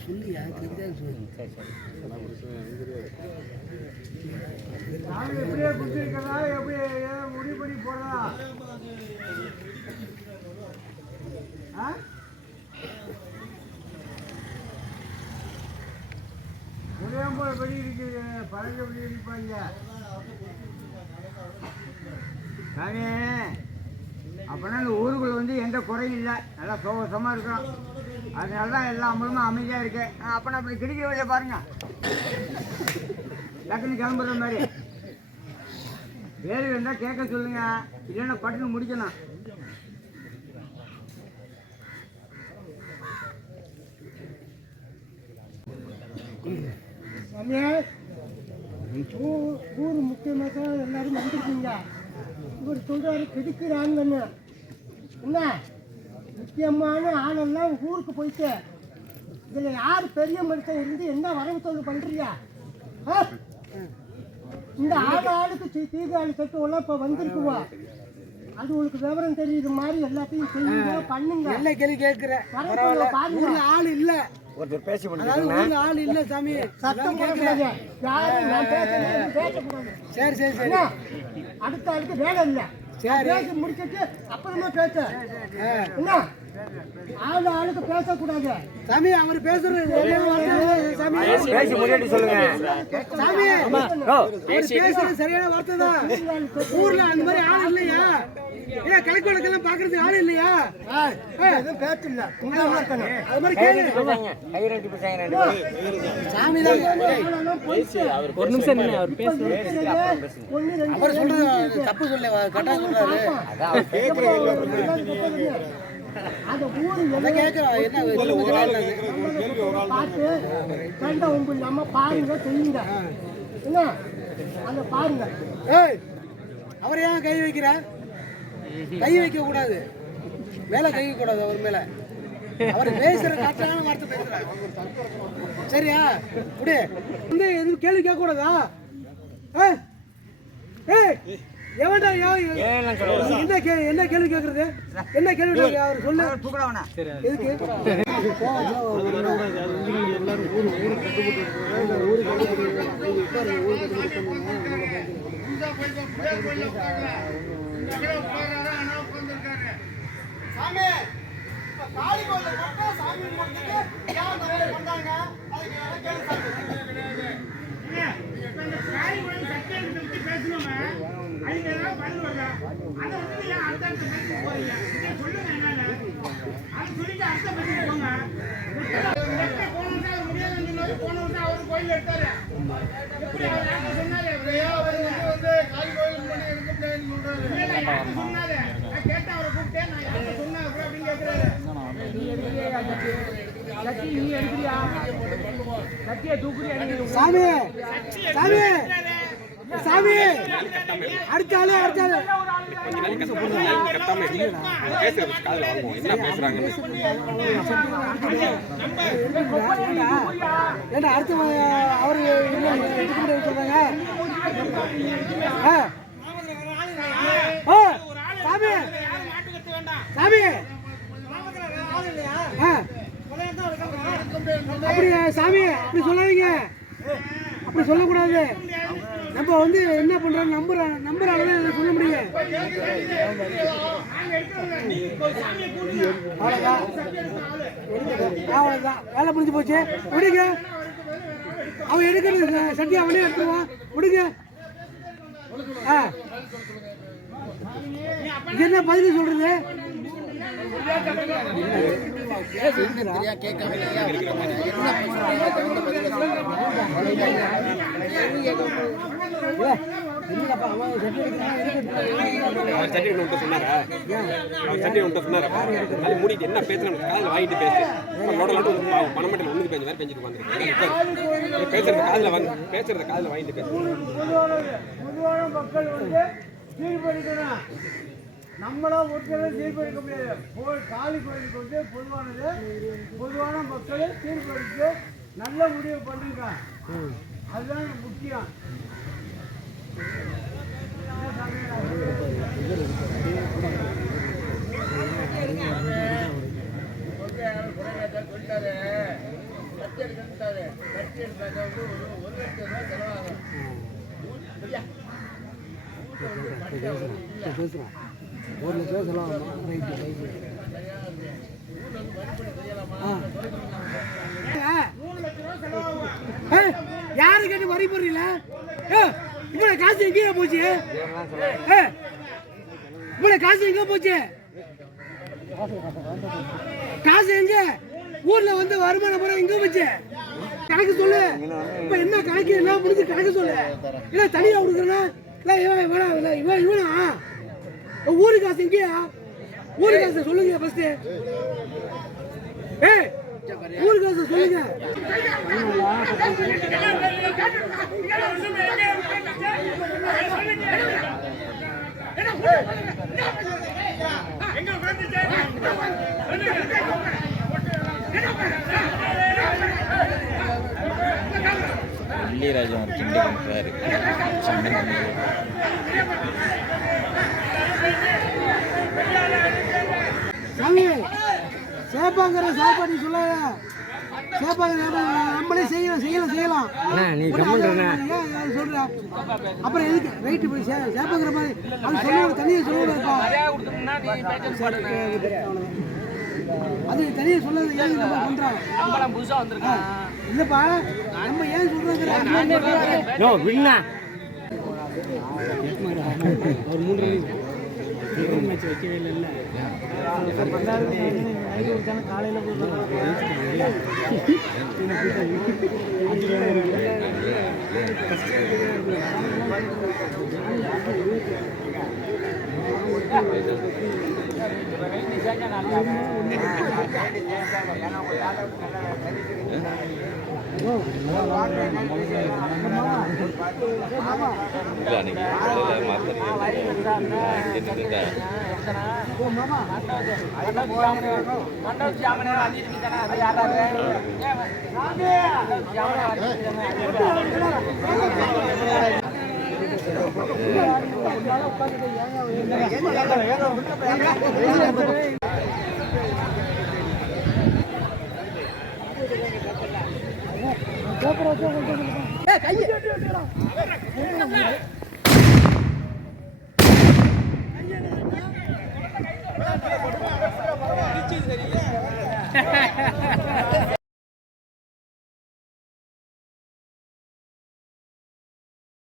சொல்லியா எப்படியே குடிச்சிருக்கிறதா எப்படி முடிவு பண்ணி போறதா ஒரே போல படி இருக்கு பழங்க படி இருப்பாங்க தானே அப்படின்னா இந்த ஊருக்குள்ள வந்து எந்த குறையும் இல்லை நல்லா சோகசமாக இருக்கிறோம் அதனால தான் எல்லா அமலுமே அமைதியாக இருக்கு அப்போ அப்படி கிடைக்கிற வழியை பாருங்க டக்குன்னு கிளம்புற மாதிரி வேறு இருந்தால் கேட்க சொல்லுங்க இல்லைன்னா பட்டுன்னு முடிக்கணும் ஊர் முக்கியமாக எல்லாரும் வந்துருக்கீங்க இவர் சொல்றாரு கிடைக்கிறாங்கன்னு என்ன முக்கியமான ஆளெல்லாம் ஊருக்கு போயிட்டு இதில் யார் பெரிய மனுஷன் இருந்து என்ன வரவு சொல்லு பண்ணுறியா இந்த ஆளுக்கு தீர்காலு கட்டுவெல்லாம் இப்போ வந்துருக்குவா அது உங்களுக்கு விவரம் தெரியுது மாதிரி எல்லாத்தையும் செய்யுங்க பண்ணுங்க என்ன கேள்வி கேட்குறேன் பாருங்க ஆள் இல்லை ஒருத்தர் பேசி பண்ணுங்க ஆள் இல்ல சாமி சத்தம் கேட்கறாங்க யாரும் நான் பேசக்கூடாது சரி சரி சரி அடுத்த ஆளுக்கு வேலை இல்ல பேசி முடிச்சிட்டு அப்புறமா பேச என்ன ஆளுக்கு பேசக்கூடாது சாமி அவர் பேசுறது சாமி பேசி முடியாட்டி சொல்லுங்க சாமி அவர் பேசுறது சரியான வார்த்தை தான் ஊர்ல அந்த மாதிரி ஆள் இல்லையா ஏன் கலெக்டர்லாம் பாக்குறது ஆள் இல்லையா எதுவும் பேச்சு இல்ல உங்களாம இருக்கணும் அது மாதிரி கேளுங்க கை ரெண்டு பேசுங்க சாமி தான் ஒரு நிமிஷம் நின்னு அவர் பேசுறாரு அவர் சொல்றது தப்பு சொல்ல கரெக்ட்டா சொல்றாரு அதான் அவர் பேசுறது அந்த ஊரு என்ன கேக்குறா என்ன ஒரு ஆள் பாத்து கண்ட உங்க நம்ம பாருங்க செய்யுங்க என்ன அந்த பாருங்க ஏய் அவர் ஏன் கை வைக்கிறா கை வைக்க கூடாது மேல கை வைக்க கூடாது அவர் மேல அவர் பேசுற கரெக்டான வார்த்தை பேசுறாரு சரியா புடி வந்து எதுவும் கேள்வி கேட்க கூடாதா எவன்டா என்ன கேள்வி கேட்கறது என்ன கேள்வி அவர் சொல்ல தூக்குறவனா எதுக்கு எல்லாரும் ஊரு சாமி காளி கோயில போட்டா சாமி கும்பிட்டுட்டு யார் நிறைய பண்ணாங்க அதுக்கு என்ன கேள்வி காளி கோயில சத்தியத்தை பத்தி பேசணுமே அதுக்கு ஏதாவது பதில் வரல அதை வந்து ஏன் அர்த்தத்தை பேசி போறீங்க சொல்லுங்க என்னன்னு அது சொல்லிட்டு அர்த்தம் பேசி போங்க போன வருஷம் அவர் கோயில் எடுத்தாரு எப்படி அவர் சொன்னாரு வந்து காளி கோயில் பண்ணி எடுக்க சொன்னாரு நான் கேட்டேன் அவரை கூப்பிட்டேன் நான் யார்கிட்ட சொன்னேன் அப்புறம் அப்படின்னு கேட்கிறாரு நீ எடுக்கிறியா சத்திய தூக்குறியா சாமி சாமி சாமி அடிச்சாலே ஏன்னா அடுத்து அவரு சொல்றாங்க சாமி சாமி அப்படி சாமி அப்படி சொல்லாதீங்க அப்படி சொல்லக்கூடாது நம்ம வந்து என்ன பண்றோம் நம்புறால தான் சொல்ல முடியும் அவ்வளவுதான் வேலை முடிஞ்சு போச்சு முடிங்க அவன் எடுக்கிறது சட்டி அவனே எடுத்துருவான் முடிங்க என்ன பதில் சொல்றது மூடிட்டு என்ன பேசுறேன் காதுல வாங்கிட்டு பேசு பணம் மட்டும் ஒண்ணுக்கு பேஞ்ச மாதிரி பெஞ்சிட்டு வந்துருக்கு பேசுறது காதுல வாங்க பேசுறத காதுல வாங்கிட்டு பேசு மக்கள் வந்து தீர்ப்பளிக்கணும் நம்மளா ஒருத்தர் தீர்ப்பளிக்க முடியாது காளி கோயிலுக்கு வந்து பொதுவான மக்கள் தீர்ப்பளித்து நல்ல முடிவு பண்ணுங்க அதுதான் முக்கியம் பேசுகிறேன் 1,00,000 செலவாகுமா ரைட்டு யாரு கேட்டு வரி போடுறீங்களா இவ்வளோ காசு எங்கேயா போச்சு இவ்வளோ காசு எங்கே போச்சு காசு எங்க ஊர்ல வந்து வருமான முறை எங்க போச்சு கணக்கு சொல்லு இப்ப என்ன கணக்கு என்ன முடிஞ்சு கணக்கு சொல்லு இல்ல தனியா கொடுக்குறா இல்ல இவனா ஊரு காசு எங்கேயா ஊரு காசு சொல்லுங்க ஃபர்ஸ்ட் ஊரு காசு சொல்லுங்க ராஜா கிண்டி பண்ணுறாரு சேப்பாங்கிற சாப்பாடு சொல்லாத சேப்பாங்க நம்மளே செய்யலாம் நீ சொல்ற அப்புறம் எதுக்கு ரைட்டு போய் சேப்பாங்கிற மாதிரி அது சொல்லுவாங்க தனியாக சொல்லுவாங்கப்பா அது தனியாக சொல்லாது ஏன் நம்ம பண்றாங்க இல்லப்பா நம்ம ஏன் சொல்றாங்க ஒரு 3 மேட்ச் வைக்கவே இல்லை காலையில் கையை